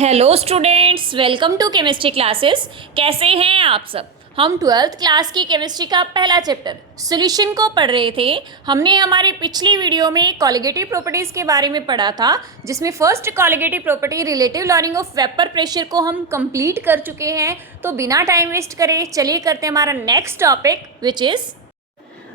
Hello students, welcome to chemistry classes. कैसे हैं आप सब। हम 12th क्लास की केमिस्ट्री का पहला चैप्टर सॉल्यूशन को पढ़ रहे थे। हमने हमारी पिछली वीडियो में कॉलिगेटिव प्रॉपर्टीज़ के बारे में पढ़ा था, जिसमें first colligative property relative lowering of vapour pressure को हम कंप्लीट कर चुके हैं। तो बिना टाइम वेस्ट करे चलिए करते हैं हमारा next topic, which is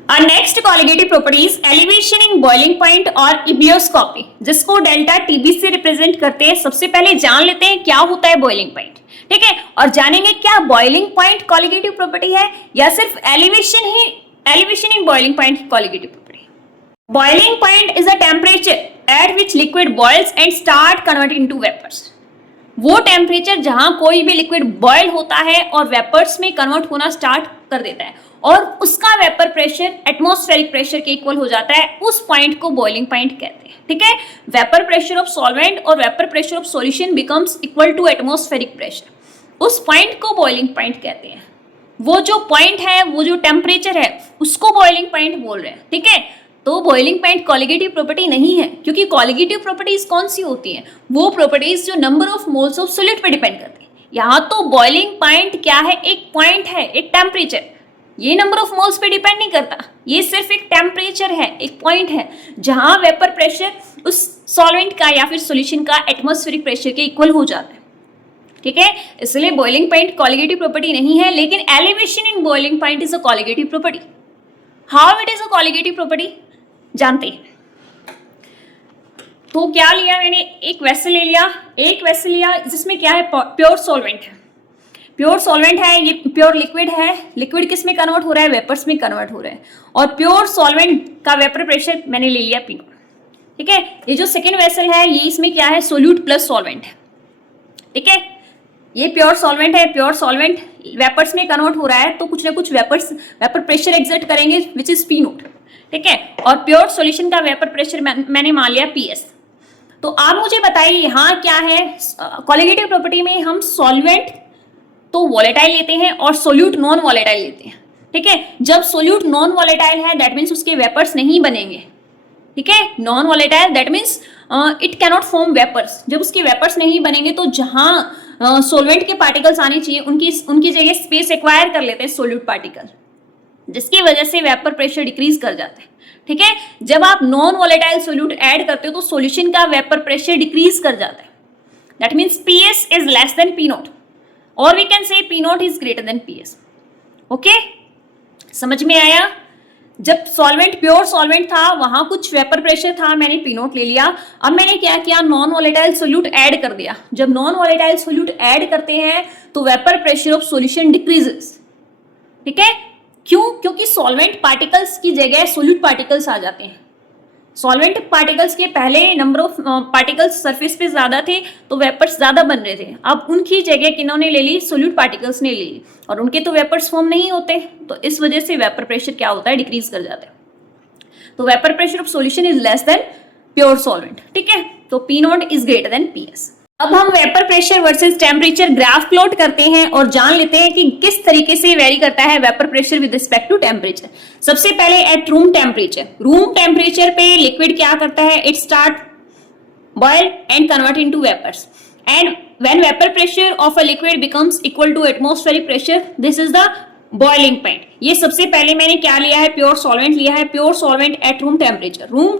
Our next colligative property is elevation in boiling point और इबियोस्कोपी, जिसको डेल्टा टीबी से रिप्रेजेंट करते हैं। सबसे पहले जान लेते हैं क्या होता है बॉइलिंग पॉइंट, ठीक है, और जानेंगे क्या बॉइलिंग पॉइंट कॉलिगेटिव प्रॉपर्टी है या सिर्फ elevation in boiling point colligative property. Boiling point is a temperature at which liquid boils and start convert into vapours. वो टेम्परेचर जहां कोई भी लिक्विड बॉयल होता है और वेपर्स में कन्वर्ट होना स्टार्ट कर देता है और उसका वेपर प्रेशर एटमॉस्फेरिक प्रेशर के इक्वल हो जाता है, उस पॉइंट को बॉइलिंग पॉइंट कहते हैं। ठीक है, वेपर प्रेशर ऑफ सॉल्वेंट और vapour pressure of solution becomes equal to atmospheric pressure, उस पॉइंट को बॉइलिंग पॉइंट कहते हैं। वो जो पॉइंट है, वो जो टेम्परेचर है, उसको बॉइलिंग पॉइंट बोल रहे हैं। ठीक है, तो बॉइलिंग पॉइंट कॉलिगेटिव प्रॉपर्टी नहीं है, क्योंकि कॉलिगेटिव प्रॉपर्टीज कौन सी होती हैं? वो प्रॉपर्टीज जो number of moles of solute पे डिपेंड करती है। यहाँ तो बॉइलिंग पॉइंट क्या है? एक पॉइंट है, एक टेम्परेचर। ये नंबर ऑफ मोल्स पे डिपेंड नहीं करता, ये सिर्फ एक टेम्परेचर है, एक पॉइंट है जहां वेपर प्रेशर उस सॉल्वेंट का या फिर सॉल्यूशन का एटमॉस्फेरिक प्रेशर के इक्वल हो जाता है। ठीक है, इसलिए बॉइलिंग पॉइंट कॉलिगेटिव प्रॉपर्टी नहीं है, लेकिन elevation in boiling point is a colligative property. How it is a colligative property जानते हैं। तो क्या लिया मैंने? एक वेसल ले लिया, जिसमें क्या है? प्योर सॉल्वेंट है। प्योर सॉल्वेंट है, ये प्योर लिक्विड है। लिक्विड किस में कन्वर्ट हो रहा है? वेपर्स में कन्वर्ट हो रहा है। और प्योर सॉल्वेंट का वेपर प्रेशर मैंने ले लिया P0। ठीक है, ये जो सेकेंड वेसल है, ये इसमें क्या है? सोल्यूट प्लस सॉल्वेंट है। ठीक है, ये प्योर सॉल्वेंट है। प्योर सॉल्वेंट वेपर्स में कन्वर्ट हो रहा है, तो कुछ ना कुछ वेपर प्रेशर एग्जर्ट करेंगे, विच इज P0। ठीक है, और प्योर सॉल्यूशन का वेपर प्रेशर मैंने मान लिया PS। तो आप मुझे बताइए यहाँ क्या है? कॉलिगेटिव प्रॉपर्टी में हम सॉल्वेंट तो वॉलेटाइल लेते हैं और सोल्यूट नॉन वॉलेटाइल लेते हैं। ठीक है, जब सोल्यूट नॉन वॉलेटाइल है, दैट मीन्स उसके वेपर्स नहीं बनेंगे। ठीक है, non volatile that means it cannot form vapours. जब उसके वेपर्स नहीं बनेंगे तो जहां सोलवेंट के पार्टिकल्स आने चाहिए, उनकी जगह स्पेस एक्वायर कर लेते हैं सोल्यूट पार्टिकल, जिसकी वजह से वेपर प्रेशर डिक्रीज कर जाता है। ठीक है, जब आप नॉन वॉलेटाइल सोल्यूट ऐड करते हो तो सॉल्यूशन का वेपर प्रेशर डिक्रीज कर जाता है। That means PS is less than P0 और we can say P0 is greater than PS। Okay, समझ में आया? जब सॉल्वेंट प्योर सॉल्वेंट था, वहां कुछ वेपर प्रेशर था, मैंने P0 ले लिया। अब मैंने क्या किया? नॉन वॉलेटाइल सोल्यूट ऐड कर दिया। जब नॉन वॉलेटाइल सोल्यूट ऐड करते हैं तो vapour pressure of solution decreases. ठीक है, क्यों? क्योंकि सॉल्वेंट पार्टिकल्स की जगह सोल्यूट पार्टिकल्स आ जाते हैं। सॉल्वेंट पार्टिकल्स के पहले नंबर ऑफ पार्टिकल्स सरफेस पे ज्यादा थे, तो वेपर्स ज्यादा बन रहे थे। अब उनकी जगह किन्होंने ले ली? सोल्यूट पार्टिकल्स ने ले ली, और उनके तो वेपर्स फॉर्म नहीं होते, तो इस वजह से वेपर प्रेशर क्या होता है? डिक्रीज कर जाता है। तो vapour pressure of solution is less then pure solvent. ठीक है, तो P0 is greater than PS। अब हम vapour pressure versus temperature graph plot करते हैं और जान लेते हैं कि किस तरीके से वेरी करता है vapour pressure with respect to temperature. सबसे पहले at room temperature. Room temperature पे लिक्विड क्या करता है? It start boil and convert into vapours, and when vapour pressure of a liquid becomes equal to atmospheric pressure, this is the boiling point. ये सबसे पहले मैंने क्या लिया है? प्योर सॉल्वेंट लिया है। Pure solvent eight room temperature. Room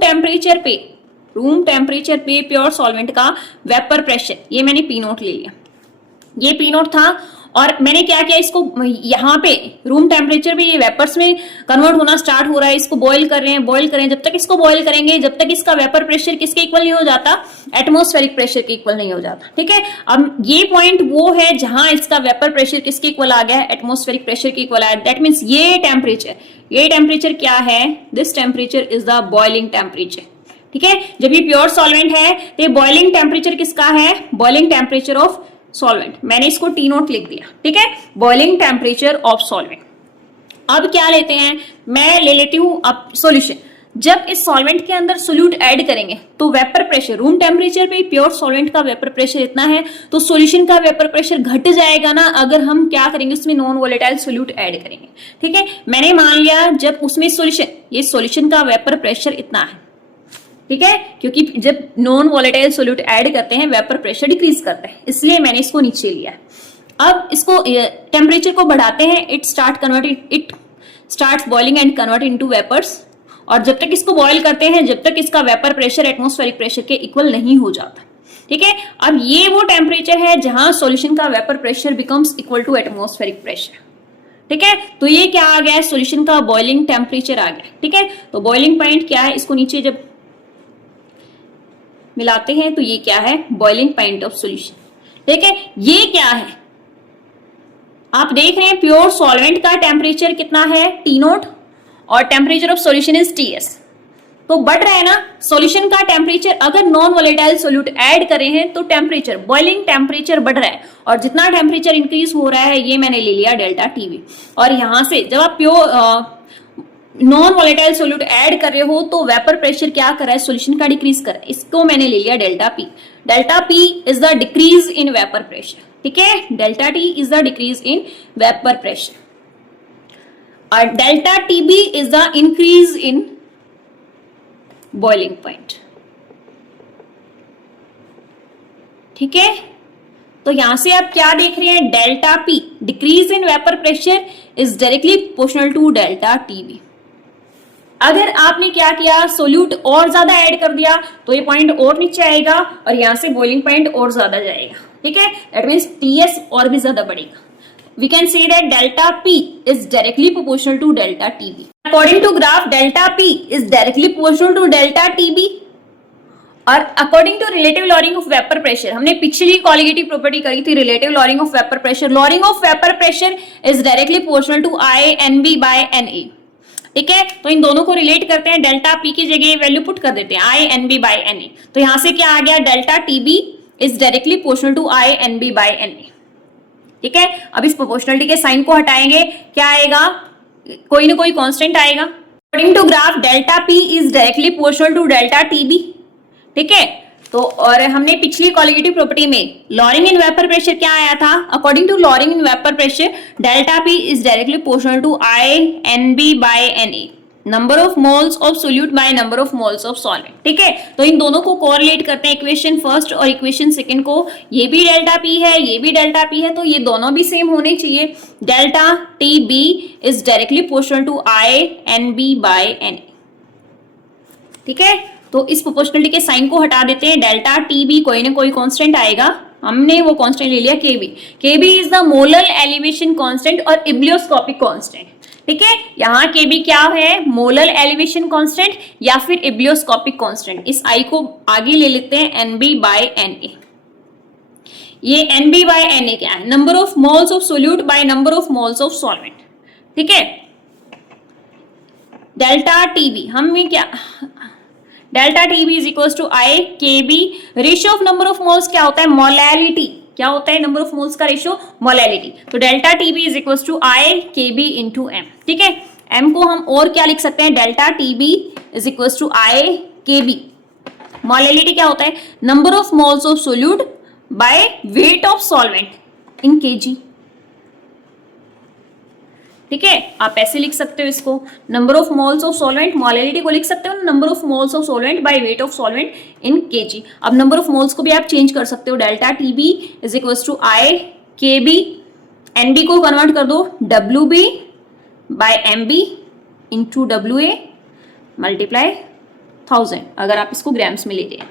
temperature पे प्योर सॉल्वेंट का वेपर प्रेशर, ये मैंने P0 ले लिया। ये P0 था, और मैंने क्या किया? इसको यहाँ पे रूम टेम्परेचर पे ये वेपर्स में कन्वर्ट होना स्टार्ट हो रहा है। इसको बॉईल कर रहे हैं। जब तक इसको बॉईल करेंगे, जब तक इसका वेपर प्रेशर किसके इक्वल नहीं हो जाता? एटमॉस्फेरिक प्रेशर के इक्वल नहीं हो जाता। ठीक है, अब ये पॉइंट वो है जहां इसका वेपर प्रेशर किसके इक्वल आ गया है? एटमॉस्फेरिक प्रेशर के इक्वल आया। दैट मीन्स ये टेम्परेचर क्या है? This temperature is the boiling temperature. ठीक है, जब ये प्योर सॉल्वेंट है तो बॉइलिंग टेम्परेचर किसका है? Boiling temperature of solvent. मैंने इसको T0 लिख दिया। ठीक है, बॉइलिंग टेम्परेचर ऑफ सॉल्वेंट। अब क्या लेते हैं? मैं ले लेती हूं अब सॉल्यूशन। जब इस सॉल्वेंट के अंदर सोल्यूट ऐड करेंगे तो वेपर प्रेशर, रूम टेम्परेचर पे प्योर सॉल्वेंट का वेपर प्रेशर इतना है, तो सॉल्यूशन का वेपर प्रेशर घट जाएगा ना, अगर हम क्या करेंगे? उसमें नॉन वॉलेटाइल सोल्यूट ऐड करेंगे। ठीक है, मैंने मान लिया जब उसमें सॉल्यूशन, ये सॉल्यूशन का वेपर प्रेशर इतना है। ठीक है, क्योंकि जब नॉन वॉलेटाइल सोल्यूट ऐड करते हैं वेपर प्रेशर डिक्रीज करता है, इसलिए मैंने इसको नीचे लिया है। अब इसको टेम्परेचर को बढ़ाते हैं, it starts boiling and convert into vapours, और जब तक इसको बॉयल करते हैं जब तक इसका वेपर प्रेशर एटमॉस्फेरिक प्रेशर के इक्वल नहीं हो जाता। ठीक है, अब ये वो टेम्परेचर है जहां सॉल्यूशन का vapour pressure becomes equal to atmospheric pressure. ठीक है, तो ये क्या आ गया, सॉल्यूशन का बॉइलिंग टेम्परेचर आ गया। ठीक है, तो बॉइलिंग पॉइंट क्या है, इसको नीचे जब मिलाते हैं तो ये क्या है, बॉइलिंग पॉइंट ऑफ सॉल्यूशन। ठीक है, ये क्या है, आप देख रहे हैं प्योर सॉल्वेंट का टेम्परेचर कितना है T0 और temperature of solution is Ts, तो बढ़ रहा है ना सॉल्यूशन का टेम्परेचर। अगर नॉन वोलेटाइल सोल्यूट ऐड करे हैं तो टेम्परेचर, बॉइलिंग टेम्परेचर बढ़ रहा है, और जितना टेम्परेचर इंक्रीज हो रहा है ये मैंने ले लिया डेल्टा टीवी। और यहां से जब आप pure non volatile solute add कर रहे हो तो वेपर प्रेशर क्या कर रहा है, सॉल्यूशन का डिक्रीज कर रहा है, इसको मैंने ले लिया delta P. Delta P is the decrease in vapour pressure. ठीक है, delta T is the decrease in vapour pressure और delta TB is the increase in boiling point. ठीक है, तो यहां से आप क्या देख रहे हैं, delta P decrease in vapour pressure is directly proportional to delta TB. अगर आपने क्या किया, सोल्यूट और ज्यादा ऐड कर दिया तो ये पॉइंट और नीचे आएगा और यहां से बॉइलिंग पॉइंट और ज्यादा जाएगा। ठीक है, दैट मींस टीएस और भी ज्यादा बढ़ेगा। We can say that delta P is directly proportional to delta TB. According to graph, delta P is directly proportional to delta TB. और according to relative lowering of vapor pressure, हमने पिछली colligative property करी थी relative lowering of vapor pressure. Lowering of vapor pressure is directly proportional to I NB by NA. ठीक है, तो इन दोनों को रिलेट करते हैं, डेल्टा पी की जगह वैल्यू पुट कर देते हैं I N B by N A. तो यहां से क्या आ गया, delta TB is directly proportional to I N B by N A. ठीक है, अब इस प्रोपोर्शनलिटी के साइन को हटाएंगे, क्या आएगा, कोई ना कोई कांस्टेंट आएगा। According to graph delta P is directly proportional to delta TB. ठीक है, तो और हमने पिछली कॉलिगेटिव प्रॉपर्टी में लॉरिंग इन वेपर प्रेशर क्या आया था, according to lowering in vapour pressure delta P is directly proportional to I N B by N A, number of moles of solute by number of moles of solvent. ठीक है, तो इन दोनों को correlate करते हैं, इक्वेशन फर्स्ट और equation second को, ये भी डेल्टा पी है ये भी डेल्टा पी है, तो ये दोनों भी सेम होने चाहिए। Delta T B is directly proportional to I N B by N. ठीक है, तो इस प्रोपोर्शनलिटी के साइन को हटा देते हैं, डेल्टा टी बी कोई ना कोई कांस्टेंट आएगा, हमने वो कांस्टेंट ले लिया KB. KB is the molar elevation constant और इब्लियोस्कोपिक कांस्टेंट। ठीक है, यहाँ के भी क्या है, मोलर एलिवेशन कांस्टेंट या फिर इब्लियोस्कोपिक कांस्टेंट। इस आई को आगे ले लेते हैं, N B by N A. ये N B by N A क्या है, number of moles of solute by number of moles of solvent. ठीक है, डेल्टा टीबी हमें क्या, delta TB is equal to I K B. Ratio of number of moles क्या होता है, molality क्या होता है, नंबर ऑफ मोल्स का रेशियो मोलैलिटी। तो delta TB is equal to I K B into M. ठीक है, एम को हम और क्या लिख सकते हैं, delta TB is equal to I K B. Molality क्या होता है, number of moles of solute by weight of solvent in kg. ठीक है, आप ऐसे लिख सकते हो इसको, number of moles of solvent, molality को लिख सकते हो number of moles of solvent by weight of solvent in kg. अब नंबर ऑफ मोल्स को भी आप चेंज कर सकते हो, delta TB is equal to I K B, N B को कन्वर्ट कर दो W B by M B into W A multiply 1000, अगर आप इसको ग्राम्स में ले जाए।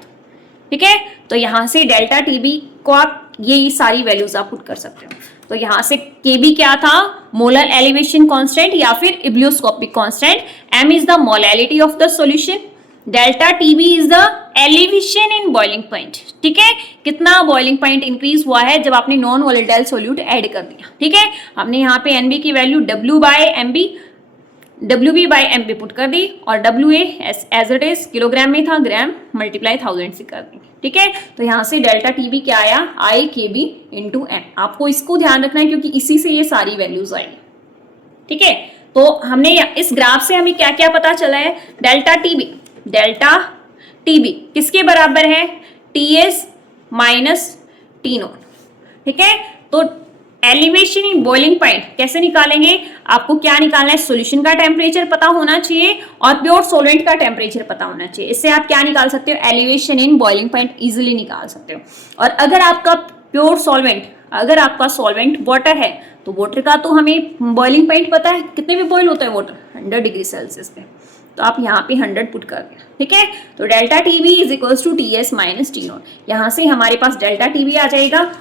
ठीक है, तो यहां से डेल्टा टीबी को आप ये सारी वैल्यूज आप पुट कर सकते हो। तो यहां से केबी क्या था, मोलर एलिवेशन कांस्टेंट या फिर ebullioscopic constant. M is the molality of the solution, delta TB is the elevation in boiling point. ठीक है, कितना बॉइलिंग पॉइंट इंक्रीज हुआ है जब आपने नॉन वोलेटाइल सोल्यूट ऐड कर दिया। ठीक है, हमने यहाँ पे एनबी की value W by M B, W B by M B put कर दी और W as it is kilogram में था, ग्राम मल्टीप्लाई 1000 से कर देंगे। ठीक है, तो यहाँ से डेल्टा टी बी क्या आया, आई के बी इंटू एन। आपको इसको ध्यान रखना है क्योंकि इसी से ये सारी वैल्यूज आएगी। ठीक है, तो हमने इस ग्राफ से हमें क्या क्या पता चला है, डेल्टा टी बी किसके बराबर है, T S minus T not. ठीक है, तो एलिवेशन इन बॉइलिंग पॉइंट कैसे निकालेंगे, आपको क्या निकालना है, सॉल्यूशन का टेम्परेचर पता होना चाहिए और प्योर सॉल्वेंट का टेम्परेचर पता होना चाहिए। इससे आप क्या निकाल सकते हो, elevation in boiling point easily निकाल सकते हो। और अगर आपका प्योर सॉल्वेंट, अगर आपका सॉल्वेंट वाटर है तो वाटर का तो हमें बॉइलिंग पॉइंट पता है, कितने भी बॉइल होता है वाटर, 100 डिग्री सेल्सियस पे, तो आप यहाँ पे 100 पुट कर दें, ठीक है। तो delta T B is equals to T S minus T naught, यहाँ से हमारे पास डेल्टा टी बी आ जाएगा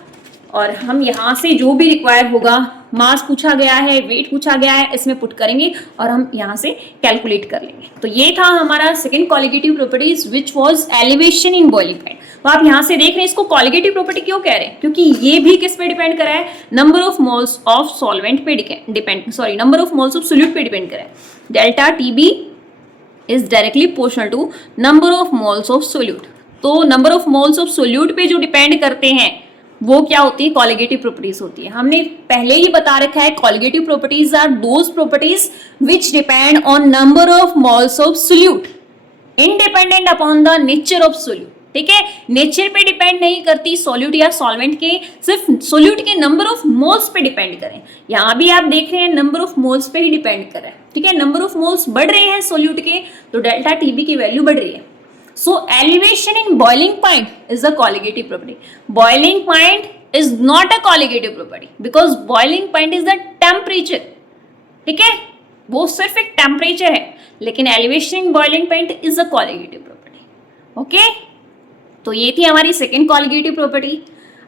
और हम यहाँ से जो भी रिक्वायर होगा, मास पूछा गया है, वेट पूछा गया है, इसमें पुट करेंगे और हम यहाँ से कैलकुलेट कर लेंगे। तो ये था हमारा second colligative properties which was elevation in boiling point. तो आप यहाँ से देख रहे हैं इसको कॉलिगेटिव प्रॉपर्टी क्यों कह रहे हैं, क्योंकि ये भी किस पे डिपेंड कर रहा है, number of moles of solvent पे depend, sorry number of moles of solute पे डिपेंड कर रहा है। Delta T B is directly proportional to number of moles of solute. तो number of moles of solute पे जो डिपेंड करते हैं वो क्या होती है, कॉलिगेटिव प्रॉपर्टीज होती है। हमने पहले ही बता रखा है colligative properties are those properties which depend on number of moles of solute independent upon the nature of solute, ठीक है। नेचर पे डिपेंड नहीं करती सॉल्यूट या सॉल्वेंट के, सिर्फ सॉल्यूट के नंबर ऑफ मोल्स पे डिपेंड करें। यहाँ भी आप देख रहे हैं नंबर ऑफ मोल्स पे ही डिपेंड कर रहा है, ठीक है। नंबर ऑफ मोल्स बढ़ रहे हैं सॉल्यूट के तो डेल्टा टीबी की वैल्यू बढ़ रही है। So elevation in boiling point is a colligative property. Boiling point is not a colligative property because boiling point is the temperature. ठीक है, वो सिर्फ एक टेम्परेचर है, लेकिन elevation in boiling point is a colligative property. Okay? तो ये थी हमारी second colligative property.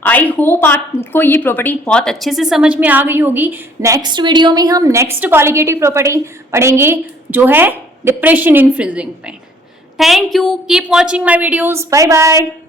I hope आपको ये प्रॉपर्टी बहुत अच्छे से समझ में आ गई होगी। नेक्स्ट वीडियो में हम नेक्स्ट कॉलिगेटिव प्रॉपर्टी पढ़ेंगे जो है depression in freezing point. Thank you. Keep watching my videos. Bye bye.